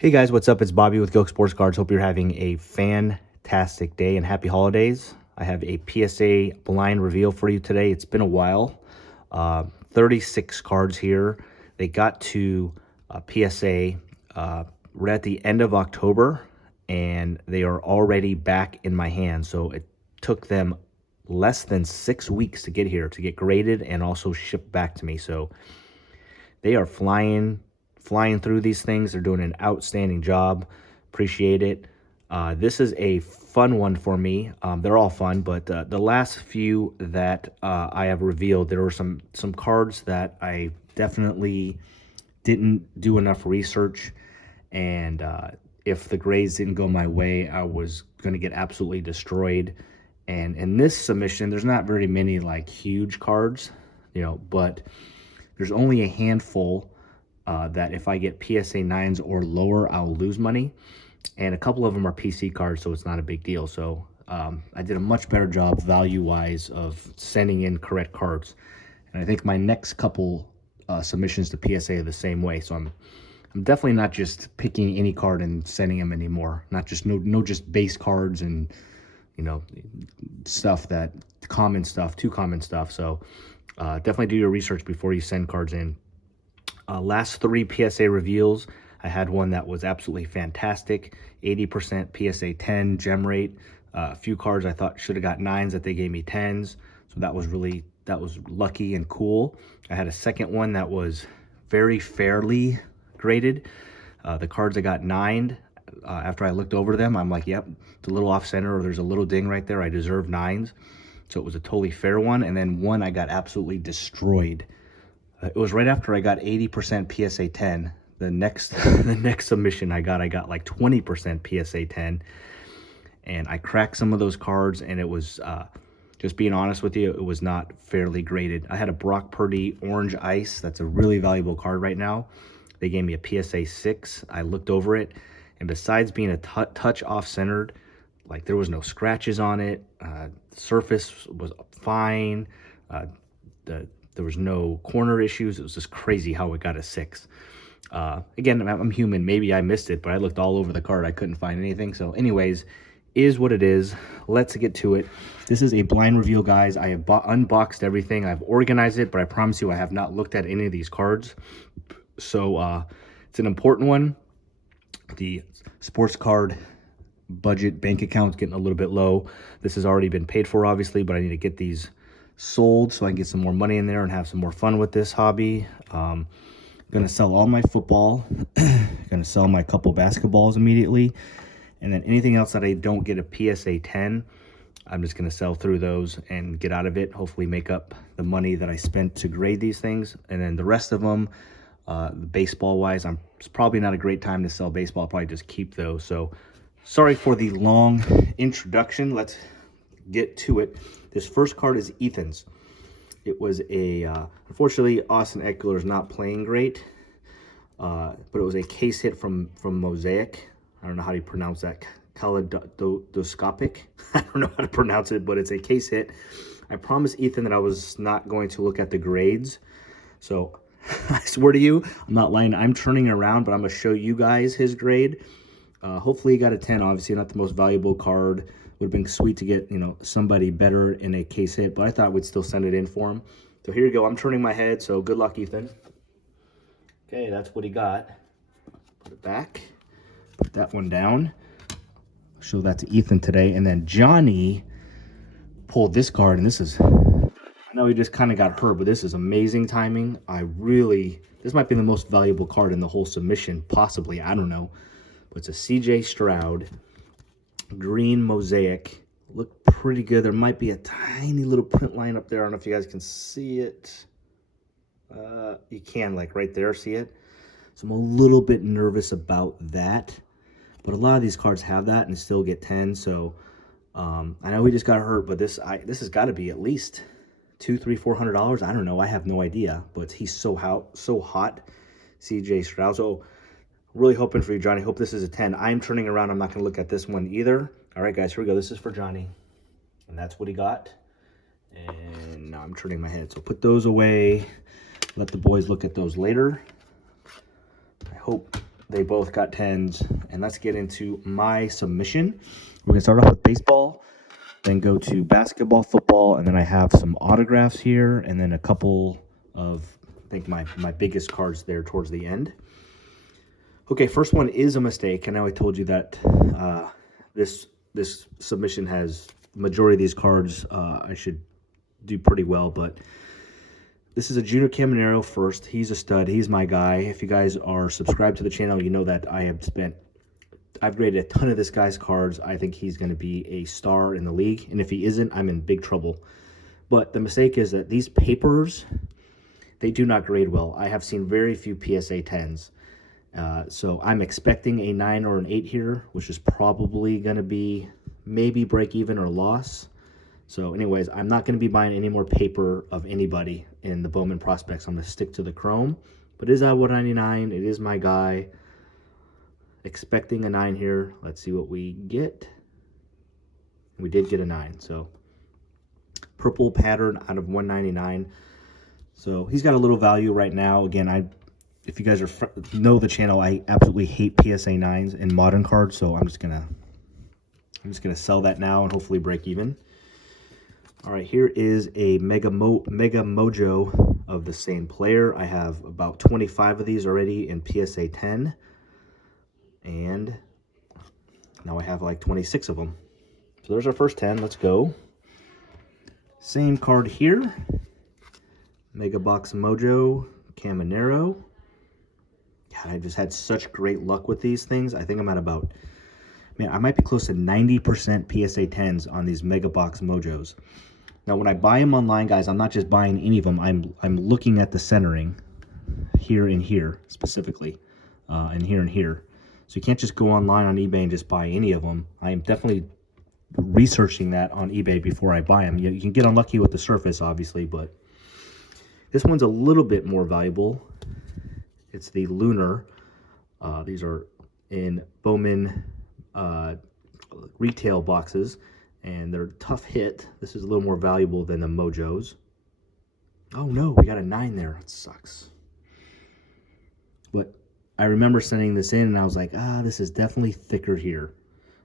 Hey guys, what's up? It's Bobby with Gilk Sports Cards. Hope you're having a fantastic day and happy holidays. I have a PSA blind reveal for you today. It's been a while. 36 cards here. They got to PSA right at the end of October, and they are already back in my hand. So it took them less than 6 weeks to get here, to get graded and also shipped back to me. So they are flying through these things. They're doing an outstanding job. Appreciate it. This is a fun one for me. They're all fun, but the last few that I have revealed, there were some cards that I definitely didn't do enough research, and if the grades didn't go my way, I was going to get absolutely destroyed. And in this submission, there's not very many like huge cards, but there's only a handful that if I get PSA 9s or lower, I'll lose money. And a couple of them are PC cards, so it's not a big deal. So I did a much better job value-wise of sending in correct cards. And I think my next couple submissions to PSA are the same way. So I'm definitely not just picking any card and sending them anymore. Not just no just base cards and stuff that too common stuff. So definitely do your research before you send cards in. Last 3 PSA reveals, I had one that was absolutely fantastic, 80% PSA 10 gem rate. A few cards I thought should have got 9s that they gave me 10s, so that was lucky and cool. I had a second one that was very fairly graded. The cards I got 9'd, after I looked over them, I'm like, yep, it's a little off center, or there's a little ding right there. I deserve 9s, so it was a totally fair one. And then one I got absolutely destroyed. It was right after I got 80% PSA 10. The next submission I got like 20% PSA 10. And I cracked some of those cards, and it was, just being honest with you, it was not fairly graded. I had a Brock Purdy Orange Ice. That's a really valuable card right now. They gave me a PSA 6. I looked over it, and besides being a touch off-centered, like there was no scratches on it. The surface was fine. There was no corner issues. It was just crazy how it got a 6. Again, I'm human. Maybe I missed it, but I looked all over the card. I couldn't find anything. So anyways, is what it is. Let's get to it. This is a blind reveal, guys. I have unboxed everything. I've organized it, but I promise you I have not looked at any of these cards. So it's an important one. The sports card budget bank account is getting a little bit low. This has already been paid for, obviously, but I need to get these sold so I can get some more money in there and have some more fun with this hobby. I'm gonna sell all my football. Gonna sell my couple basketballs immediately, and then anything else that I don't get a PSA 10, I'm just gonna sell through those and get out of it. Hopefully make up the money that I spent to grade these things. And then the rest of them, baseball wise, it's probably not a great time to sell baseball. I'll probably just keep those. So sorry for the long introduction. Let's get to it. This first card is Ethan's. It was unfortunately, Austin Eckler is not playing great, but it was a case hit from Mosaic. I don't know how you pronounce that. Kaleidoscopic. I don't know how to pronounce it, but it's a case hit. I promised Ethan that I was not going to look at the grades. So I swear to you, I'm not lying. I'm turning around, but I'm going to show you guys his grade. Hopefully he got a 10. Obviously not the most valuable card. Would have been sweet to get, somebody better in a case hit, but I thought we'd still send it in for him. So here you go. I'm turning my head, so good luck, Ethan. Okay, that's what he got. Put it back. Put that one down. Show that to Ethan today. And then Johnny pulled this card, and this is, I know he just kind of got hurt, but this is amazing timing. This might be the most valuable card in the whole submission, possibly. I don't know. But it's a CJ Stroud green Mosaic. Look pretty good. There might be a tiny little print line up there. I don't know if you guys can see it. You can, like right there, see it? So I'm a little bit nervous about that. But a lot of these cards have that and still get 10. So I know he just got hurt, but this has got to be at least $200, $300, $400. I don't know. I have no idea. But he's so hot, CJ Stroud. So really hoping for you, Johnny. Hope this is a 10. I'm turning around. I'm not going to look at this one either. All right, guys, here we go. This is for Johnny. And that's what he got. And now I'm turning my head. So put those away. Let the boys look at those later. I hope They both got 10s. And let's get into my submission. We're going to start off with baseball, then go to basketball, football, and then I have some autographs here, and then a couple of, I think, my biggest cards there towards the end. Okay, first one is a mistake. I know I told you that this submission has majority of these cards. I should do pretty well, but this is a Junior Caminero first. He's a stud. He's my guy. If you guys are subscribed to the channel, you know that I've graded a ton of this guy's cards. I think he's going to be a star in the league, and if he isn't, I'm in big trouble. But the mistake is that these papers, they do not grade well. I have seen very few PSA 10s. So I'm expecting a 9 or an 8 here, which is probably going to be maybe break even or loss. So anyways, I'm not going to be buying any more paper of anybody in the Bowman Prospects. I'm going to stick to the Chrome. But it is at 199. It is my guy. Expecting a 9 here. Let's see what we get. We did get a 9. So purple pattern out of 199. So he's got a little value right now. Again, if you guys know the channel, I absolutely hate PSA 9s in modern cards, so I'm just gonna sell that now and hopefully break even. All right, here is a Mega Mojo of the same player. I have about 25 of these already in PSA 10, and now I have like 26 of them. So there's our first 10. Let's go. Same card here. Mega Box Mojo Caminero. God, I just had such great luck with these things. I think I'm at about, man, I might be close to 90% PSA 10s on these Mega Box Mojos. Now, when I buy them online, guys, I'm not just buying any of them. I'm looking at the centering here and here specifically, and here and here. So you can't just go online on eBay and just buy any of them. I am definitely researching that on eBay before I buy them. You can get unlucky with the surface, obviously, but this one's a little bit more valuable. It's the Lunar. These are in Bowman retail boxes, and they're a tough hit. This is a little more valuable than the Mojos. Oh no, we got a 9 there. It sucks. But I remember sending this in, and I was like, this is definitely thicker here.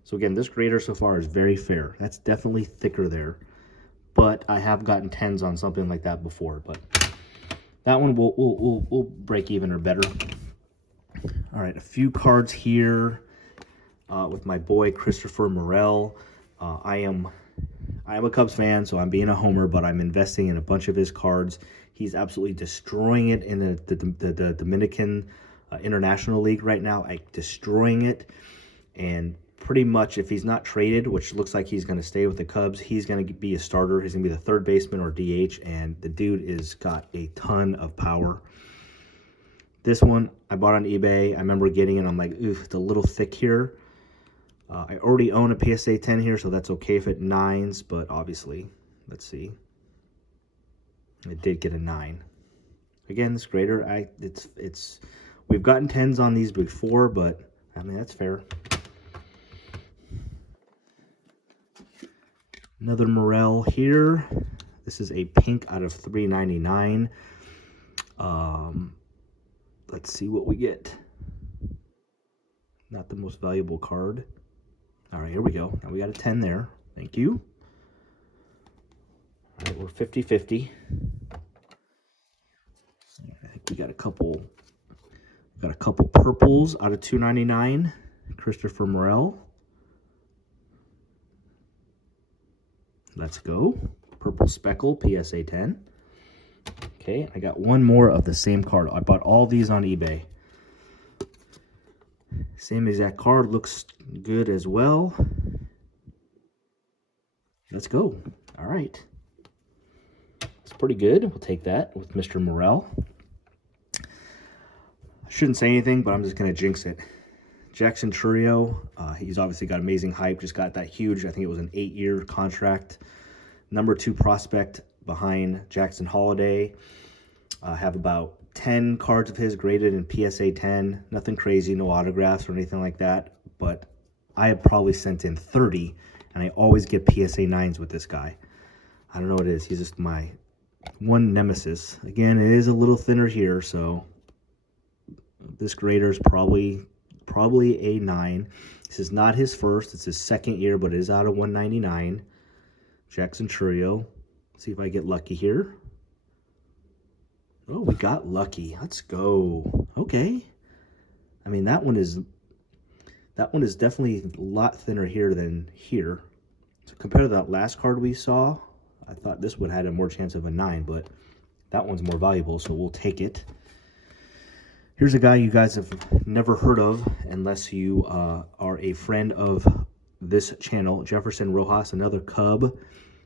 So again, this grader so far is very fair. That's definitely thicker there. But I have gotten 10s on something like that before, but that one we'll break even or better. All right, a few cards here with my boy Christopher Morel. I am a Cubs fan, so I'm being a homer, but I'm investing in a bunch of his cards. He's absolutely destroying it in the Dominican International League right now. Destroying it, and pretty much if he's not traded, which looks like he's going to stay with the Cubs, he's going to be a starter. He's going to be the third baseman or DH, and the dude is got a ton of power. This one I bought on eBay. I remember getting it. I'm like, oof, it's a little thick here. I already own a PSA 10 here, so that's okay if it 9s, but obviously, let's see. It did get a 9. Again, this grader, we've gotten 10s on these before, but I mean, that's fair. Another Morel here. This is a pink out of 399. Let's see what we get. Not the most valuable card. All right, here we go. Now we got a 10 there. Thank you. All right, we're 50-50. I think we got a couple purples out of 299. Christopher Morel. Let's go. Purple Speckle, PSA 10. Okay, I got one more of the same card. I bought all these on eBay. Same exact card. Looks good as well. Let's go. All right. It's pretty good. We'll take that with Mr. Morel. I shouldn't say anything, but I'm just going to jinx it. Jackson Churio, he's obviously got amazing hype. Just got that huge, I think it was an 8-year contract. #2 prospect behind Jackson Holiday. I have about 10 cards of his graded in PSA 10. Nothing crazy, no autographs or anything like that. But I have probably sent in 30, and I always get PSA 9s with this guy. I don't know what it is. He's just my one nemesis. Again, it is a little thinner here, so this grader is probably probably a 9. This is not his first. It's his second year, but it is out of 199. Jackson Churio. See if I get lucky here. Oh, we got lucky. Let's go. Okay. I mean, that one is definitely a lot thinner here than here. So compared to that last card we saw, I thought this would have had a more chance of a 9, but that one's more valuable, so we'll take it. Here's a guy you guys have never heard of unless you are a friend of this channel, Jefferson Rojas, another Cub.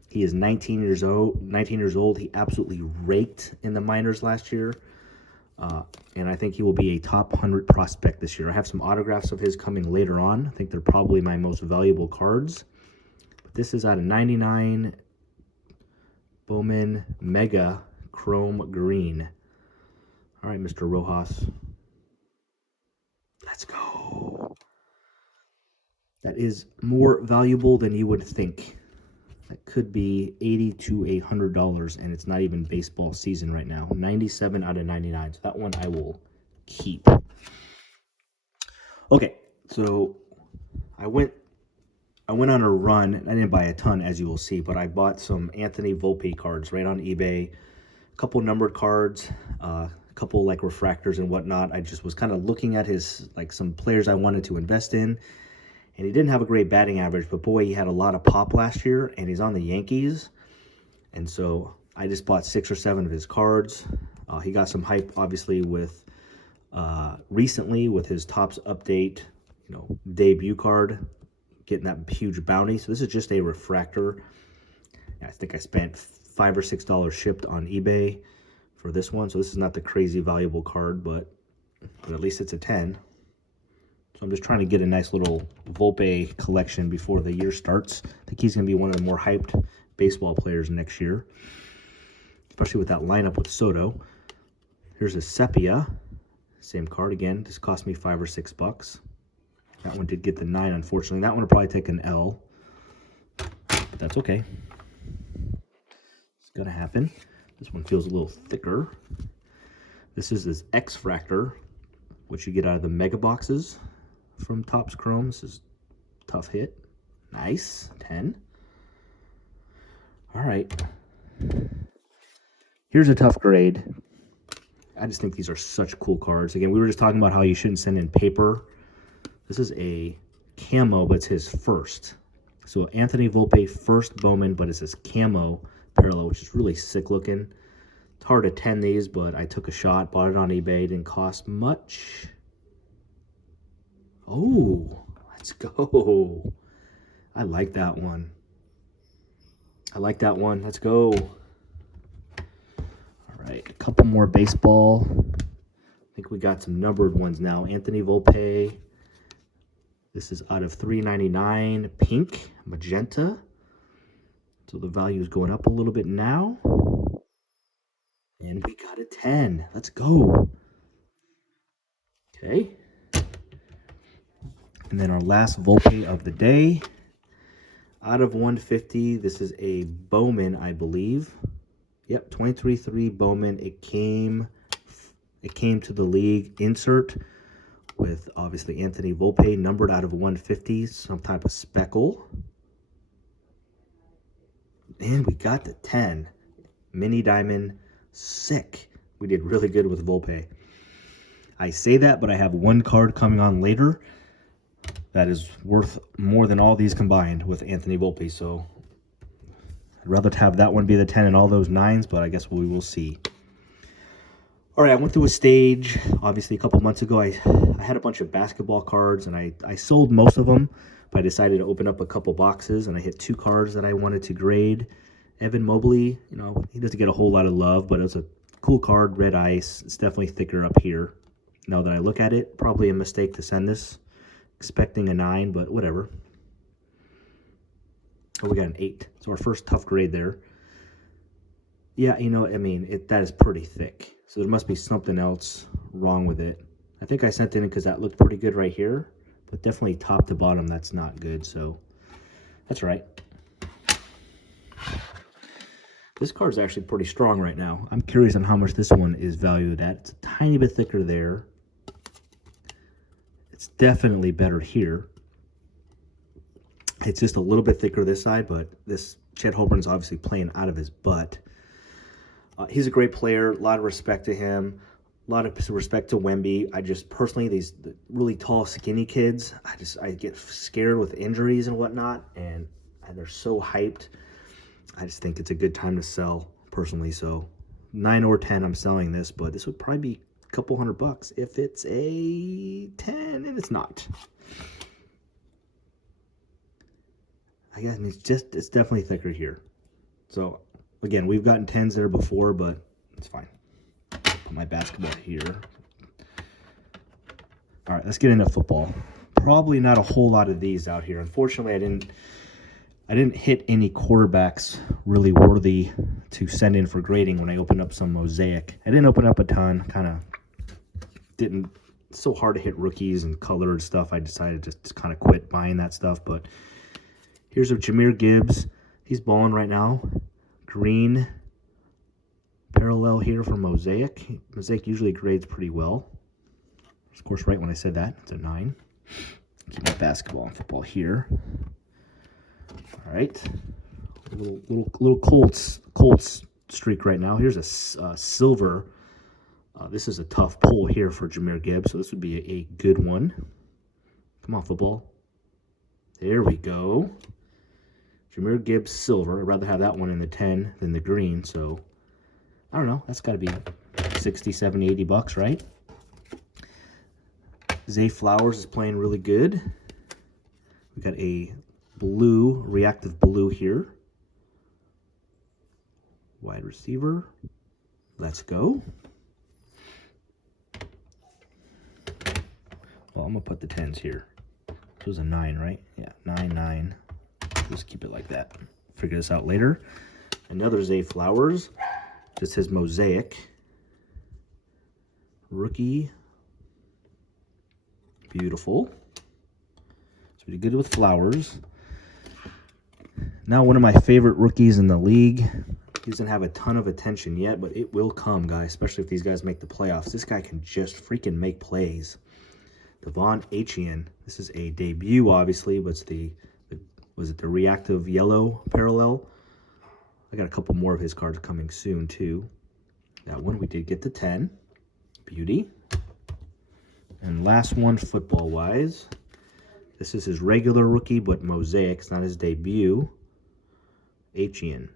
He is 19 years old. He absolutely raked in the minors last year. And I think he will be a top 100 prospect this year. I have some autographs of his coming later on. I think they're probably my most valuable cards. But this is out of 99 Bowman Mega Chrome Green. All right, Mr. Rojas. Let's go. That is more valuable than you would think. That could be $80 to $100, and it's not even baseball season right now. 97 out of 99. So that one I will keep. Okay, so I went on a run. I didn't buy a ton, as you will see, but I bought some Anthony Volpe cards right on eBay. A couple numbered cards, a couple like refractors and whatnot. I just was kind of looking at his, like, some players I wanted to invest in. And he didn't have a great batting average, but boy, he had a lot of pop last year, and he's on the Yankees. And so I just bought 6 or 7 of his cards. He got some hype, obviously, with recently with his Topps Update, debut card, getting that huge bounty. So this is just a refractor. I think I spent $5 or $6 shipped on eBay for this one. So this is not the crazy valuable card, but at least it's a 10. So I'm just trying to get a nice little Volpe collection before the year starts. I think he's going to be one of the more hyped baseball players next year, especially with that lineup with Soto. Here's a Sepia. Same card again. This cost me $5 or $6. That one did get the 9, unfortunately. That one will probably take an L, but that's okay. It's going to happen. This one feels a little thicker. This is this X-Fractor, which you get out of the mega boxes from Topps Chrome. This is a tough hit. Nice. 10. All right. Here's a tough grade. I just think these are such cool cards. Again, we were just talking about how you shouldn't send in paper. This is a camo, but it's his first. So Anthony Volpe, first Bowman, but it's this camo parallel, which is really sick looking. It's hard to 10 these, but I took a shot, bought it on eBay. Didn't cost much. Oh, let's go. I like that one. Let's go. All right, a couple more baseball. I think we got some numbered ones now. Anthony Volpe. This is out of 399, pink, magenta. So the value is going up a little bit now. And we got a 10. Let's go. Okay. And then our last Volpe of the day. Out of 150, this is a Bowman, I believe. Yep, 23-3 Bowman. It came to the league insert with obviously Anthony Volpe, numbered out of 150, some type of speckle. And we got the 10. Mini Diamond, sick. We did really good with Volpe. I say that, but I have one card coming on later that is worth more than all these combined with Anthony Volpe. So I'd rather have that one be the 10 and all those 9s, but I guess we will see. All right, I went through a stage, obviously, a couple months ago. I had a bunch of basketball cards, and I sold most of them, but I decided to open up a couple boxes, and I hit 2 cards that I wanted to grade. Evan Mobley, he doesn't get a whole lot of love, but it's a cool card, red ice. It's definitely thicker up here. Now that I look at it, probably a mistake to send this. Expecting a 9, but whatever. Oh, we got an 8. So our first tough grade there. Yeah, that is pretty thick. So there must be something else wrong with it. I think I sent it in because that looked pretty good right here. But definitely top to bottom, that's not good. So that's right. This card is actually pretty strong right now. I'm curious on how much this one is valued at. It's a tiny bit thicker there. It's definitely better here. It's just a little bit thicker this side, but this Chet Holmgren is obviously playing out of his butt. He's a great player. A lot of respect to him. A lot of respect to Wemby. I just personally, these really tall, skinny kids, I get scared with injuries and whatnot, and they're so hyped. I just think it's a good time to sell personally. So 9 or 10, I'm selling this, but this would probably be a couple $100 if it's a 10, and it's not. I guess it's definitely thicker here. So again, we've gotten 10s there before, but it's fine. Put my basketball here. All right, let's get into football. Probably not a whole lot of these out here. Unfortunately, I didn't hit any quarterbacks really worthy to send in for grading when I opened up some Mosaic. I didn't open up a ton. Kind of didn't. It's so hard to hit rookies and colored stuff. I decided to kind of quit buying that stuff. But here's a Jahmyr Gibbs. He's balling right now. Green parallel here for Mosaic. Mosaic usually grades pretty well. Of course, right when I said that, it's a 9. Keep my basketball and football here. All right, little Colts streak right now. Here's a silver. This is a tough pull here for Jahmyr Gibbs, so this would be a good one. Come on, football. There we go. Jahmyr Gibbs silver. I'd rather have that one in the 10 than the green, so I don't know. That's got to be 60, 70, $80, right? Zay Flowers is playing really good. We got a blue, reactive blue here. Wide receiver. Let's go. Well, I'm going to put the 10s here. It was a 9, right? Yeah, 9, 9. Just keep it like that. Figure this out later. Another Zay Flowers. This says Mosaic. Rookie. Beautiful. So we did good with Flowers. Now one of my favorite rookies in the league. He doesn't have a ton of attention yet, but it will come, guys, especially if these guys make the playoffs. This guy can just freaking make plays. Devon Achane. This is a debut, obviously, but it's was it the reactive yellow parallel? I got a couple more of his cards coming soon, too. That one, we did get the 10. Beauty. And last one, football-wise. This is his regular rookie, but Mosaic. It's not his debut. Achane.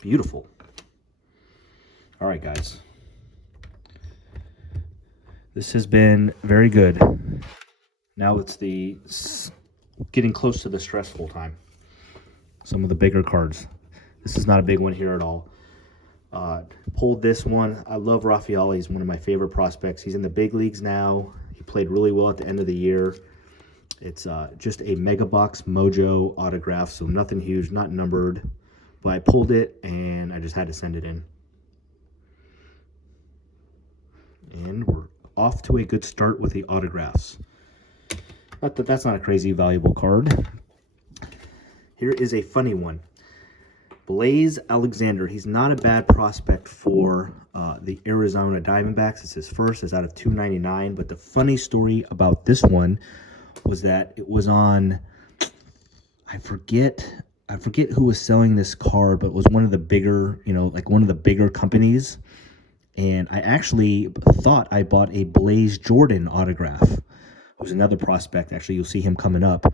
Beautiful. All right, guys. This has been very good. Now it's getting close to the stressful time. Some of the bigger cards. This is not a big one here at all. Pulled this one. I love Raffaele. He's one of my favorite prospects. He's in the big leagues now. He played really well at the end of the year. It's just a Mega Box Mojo autograph, so nothing huge, not numbered. But I pulled it, and I just had to send it in. And we're off to a good start with the autographs. But that's not a crazy valuable card. Here is a funny one. Blaze Alexander. He's not a bad prospect for the Arizona Diamondbacks. It's his first. It's out of 299. But the funny story about this one was that it was on, I forget who was selling this card, but it was one of the bigger, like one of the bigger companies. And I actually thought I bought a Blaze Jordan autograph, who's another prospect. Actually, you'll see him coming up.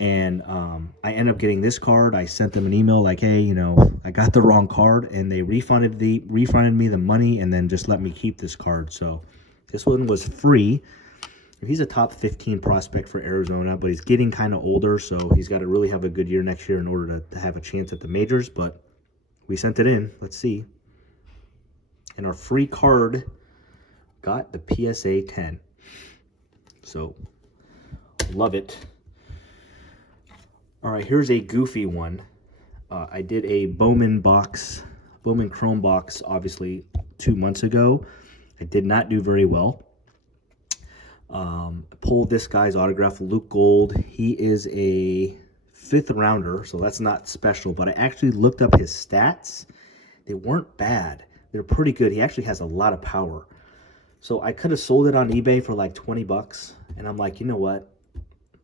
And I ended up getting this card. I sent them an email like, hey, I got the wrong card. And they refunded me the money and then just let me keep this card. So this one was free. He's a top 15 prospect for Arizona, but he's getting kind of older. So he's got to really have a good year next year in order to have a chance at the majors. But we sent it in. Let's see. And our free card got the PSA 10. So, love it. All right, here's a goofy one. I did a Bowman Chrome box, obviously, 2 months ago. I did not do very well. I pulled this guy's autograph, Luke Gold. He is a 5th rounder, so that's not special. But I actually looked up his stats. They weren't bad. They're pretty good. He actually has a lot of power. So I could have sold it on eBay for like 20 bucks. And I'm like, you know what?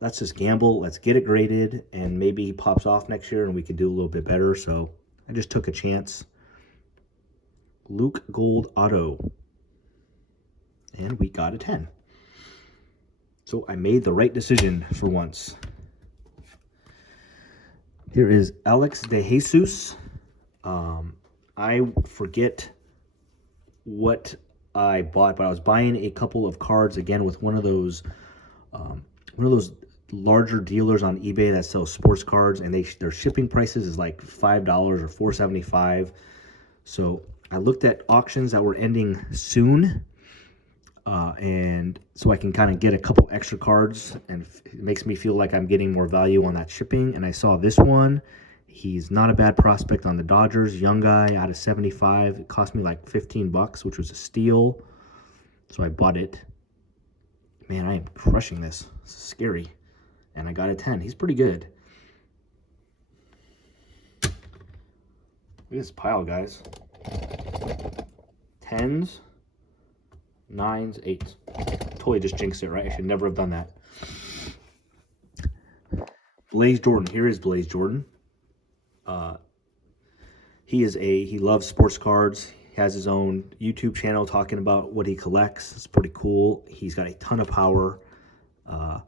Let's just gamble. Let's get it graded. And maybe he pops off next year and we could do a little bit better. So I just took a chance. Luke Gold Auto. And we got a 10. So I made the right decision for once. Here is Alex De Jesus. I forget what I bought, but I was buying a couple of cards again with one of those larger dealers on eBay that sell sports cards, and their shipping prices is like $5 or $4.75. So I looked at auctions that were ending soon, and so I can kind of get a couple extra cards, and it makes me feel like I'm getting more value on that shipping. And I saw this one. He's not a bad prospect on the Dodgers. Young guy out of 75. It cost me like 15 bucks, which was a steal. So I bought it. Man, I am crushing this. This is scary. And I got a 10. He's pretty good. Look at this pile, guys. 10s, 9s, 8s. Totally just jinxed it, right? I should never have done that. Blaze Jordan. Here is Blaze Jordan. He loves sports cards. He has his own YouTube channel talking about what he collects. It's pretty cool. He's got a ton of power. I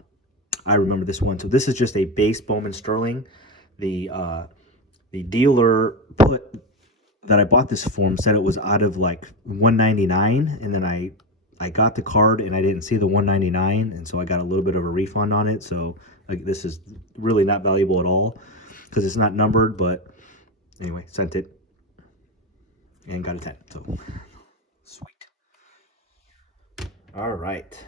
remember this one. So this is just a base Bowman Sterling. The dealer that I bought this from said it was out of like $199, and then I got the card and I didn't see the $199, and so I got a little bit of a refund on it. So like, this is really not valuable at all because it's not numbered, but anyway, sent it and got a 10. So sweet. All right.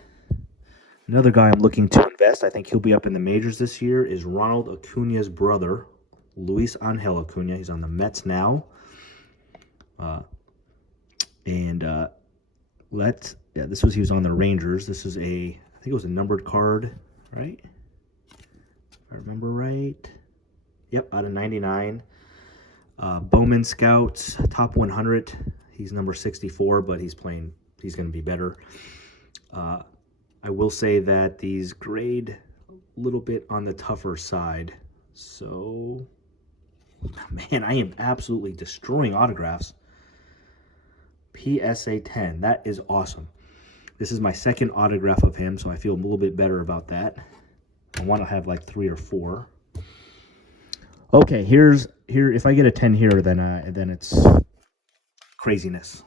Another guy I'm looking to invest, I think he'll be up in the majors this year, is Ronald Acuna's brother, Luis Angel Acuna. He's on the Mets now. He was on the Rangers. This is I think it was a numbered card, right? If I remember right. Yep, out of 99. Bowman Scouts, top 100. He's number 64, but he's going to be better. I will say that these grade a little bit on the tougher side. So, man, I am absolutely destroying autographs. PSA 10. That is awesome. This is my second autograph of him, so I feel a little bit better about that. I want to have like 3 or 4. Okay, here. If I get a 10 here, then it's craziness.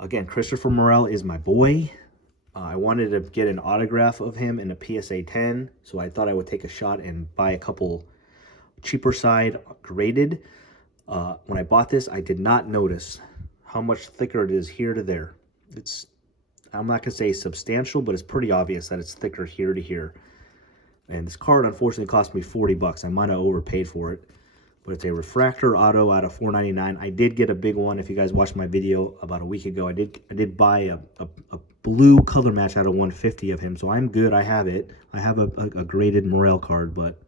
Again, Christopher Morel is my boy. I wanted to get an autograph of him in a PSA 10, so I thought I would take a shot and buy a couple cheaper side graded. When I bought this, I did not notice how much thicker it is here to there. I'm not going to say substantial, but it's pretty obvious that it's thicker here to here. And this card, unfortunately, cost me 40 bucks. I might have overpaid for it. But it's a refractor auto out of $4.99. I did get a big one. If you guys watched my video about a week ago, I did buy a blue color match out of $150 of him. So I'm good. I have it. I have a graded Morel card, but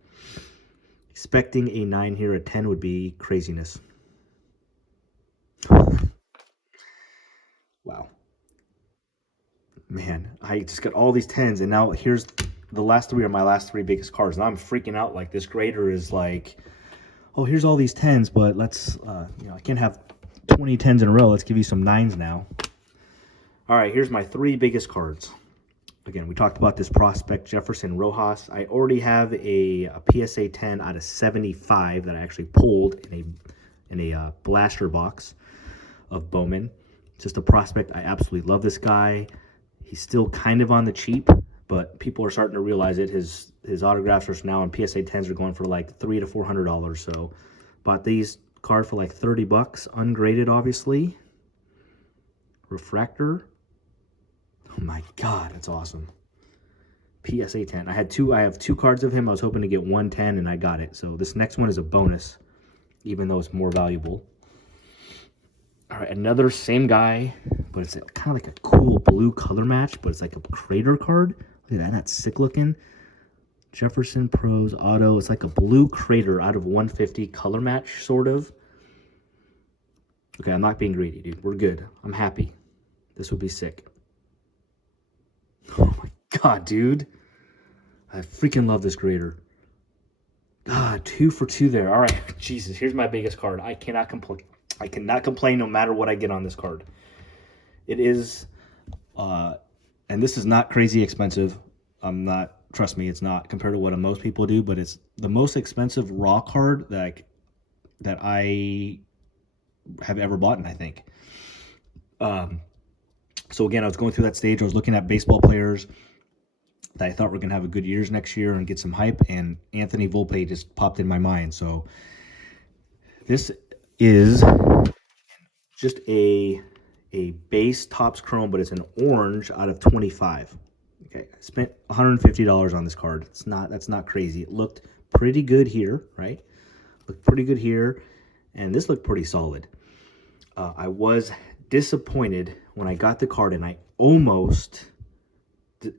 expecting a 9 here, a 10 would be craziness. Wow. Man, I just got all these 10s, and now here's the last 3 are my last 3 biggest cards. Now I'm freaking out like this grader is like, oh, here's all these 10s, but let's, I can't have 20 10s in a row. Let's give you some 9s now. All right, here's my 3 biggest cards. Again, we talked about this prospect, Jefferson Rojas. I already have a PSA 10 out of 75 that I actually pulled in a blaster box of Bowman. Just a prospect. I absolutely love this guy. He's still kind of on the cheap, but people are starting to realize it. His autographs are now on PSA 10s are going for like $300 to $400. So bought these cards for like 30 bucks, ungraded, obviously. Refractor. Oh my God, that's awesome. PSA 10. I have 2 cards of him. I was hoping to get 110 and I got it. So this next one is a bonus, even though it's more valuable. All right, another same guy, but it's kind of like a cool blue color match, but it's like a Crater card. Look at that, that's sick looking. Jefferson Pros Auto. It's like a blue Crater out of 150 color match, sort of. Okay, I'm not being greedy, dude. We're good. I'm happy. This would be sick. God, dude. I freaking love this grader. God, 2 for 2 there. All right, Jesus, here's my biggest card. I cannot complain. I cannot complain no matter what I get on this card. It is, and this is not crazy expensive. I'm not, trust me, it's not compared to what most people do, but it's the most expensive raw card that I have ever bought, and I think. So again, I was going through that stage. I was looking at baseball players that I thought were going to have a good years next year and get some hype, and Anthony Volpe just popped in my mind. So this is just a base Topps Chrome, but it's an orange out of 25. Okay, I spent $150 on this card. That's not crazy. It looked pretty good here, right? Looked pretty good here, and this looked pretty solid. I was disappointed when I got the card, and I almost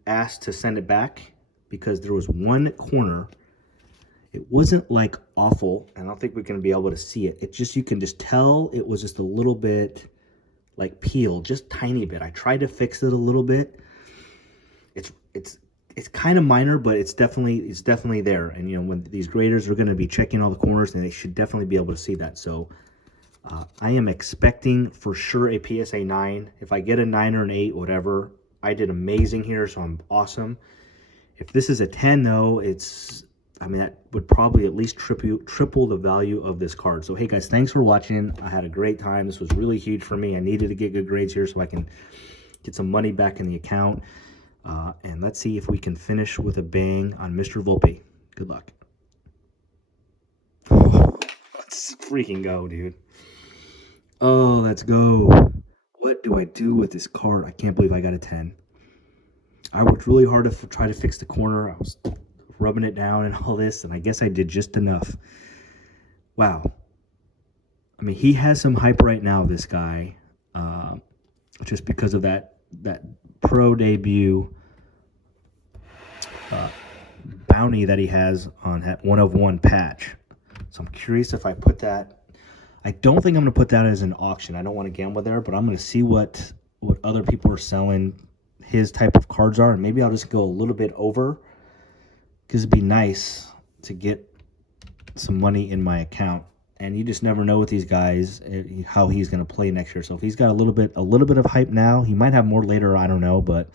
asked to send it back because there was one corner. It wasn't like awful, and I don't think we're going to be able to see it. It just, you can just tell it was just a little bit like peeled, just tiny bit. I tried to fix it a little bit. It's kind of minor, but it's definitely there. And you know, when these graders are going to be checking all the corners, and they should definitely be able to see that. So I am expecting for sure a PSA 9. If I get a 9 or an 8, whatever, I did amazing here, so I'm awesome. If this is a 10, though, I mean, that would probably at least triple the value of this card. So, hey, guys, thanks for watching. I had a great time. This was really huge for me. I needed to get good grades here so I can get some money back in the account. And let's see if we can finish with a bang on Mr. Volpe. Good luck. Let's freaking go, dude. Oh, let's go. What do I do with this card? I can't believe I got a 10. I worked really hard to try to fix the corner. I was rubbing it down and all this, and I guess I did just enough. Wow. I mean, he has some hype right now, this guy, just because of that pro debut bounty that he has on that 1 of 1 patch. So I'm curious if I put that. I don't think I'm going to put that as an auction. I don't want to gamble there, but I'm going to see what other people are selling his type of cards are, and maybe I'll just go a little bit over, because it'd be nice to get some money in my account. And you just never know with these guys how he's going to play next year. So if he's got a little bit of hype now, he might have more later. I don't know, but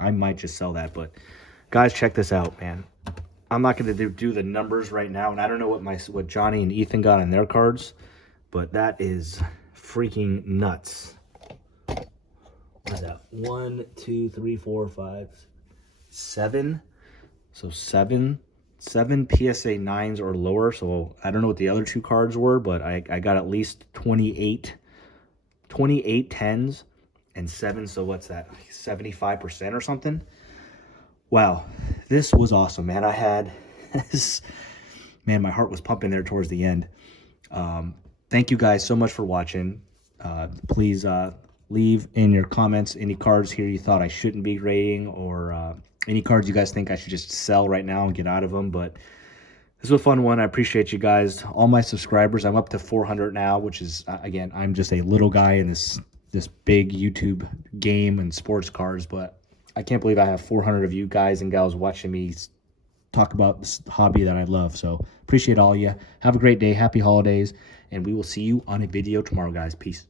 I might just sell that. But guys, check this out, man. I'm not going to do the numbers right now, and I don't know what Johnny and Ethan got on their cards, but that is freaking nuts. What is that? 1, 2, 3, 4, 5, 7. So seven PSA 9s or lower. So I don't know what the other 2 cards were, but I got at least 28 10s and 7. So what's that? 75% or something. Wow, this was awesome, man. I had this, man, my heart was pumping there towards the end. Thank you guys so much for watching. Please leave in your comments any cards here you thought I shouldn't be grading, or any cards you guys think I should just sell right now and get out of them. But this was a fun one. I appreciate you guys. All my subscribers, I'm up to 400 now, which is, again, I'm just a little guy in this big YouTube game and sports cards, but I can't believe I have 400 of you guys and gals watching me talk about this hobby that I love. So appreciate all of you. Have a great day. Happy holidays. And we will see you on a video tomorrow, guys. Peace.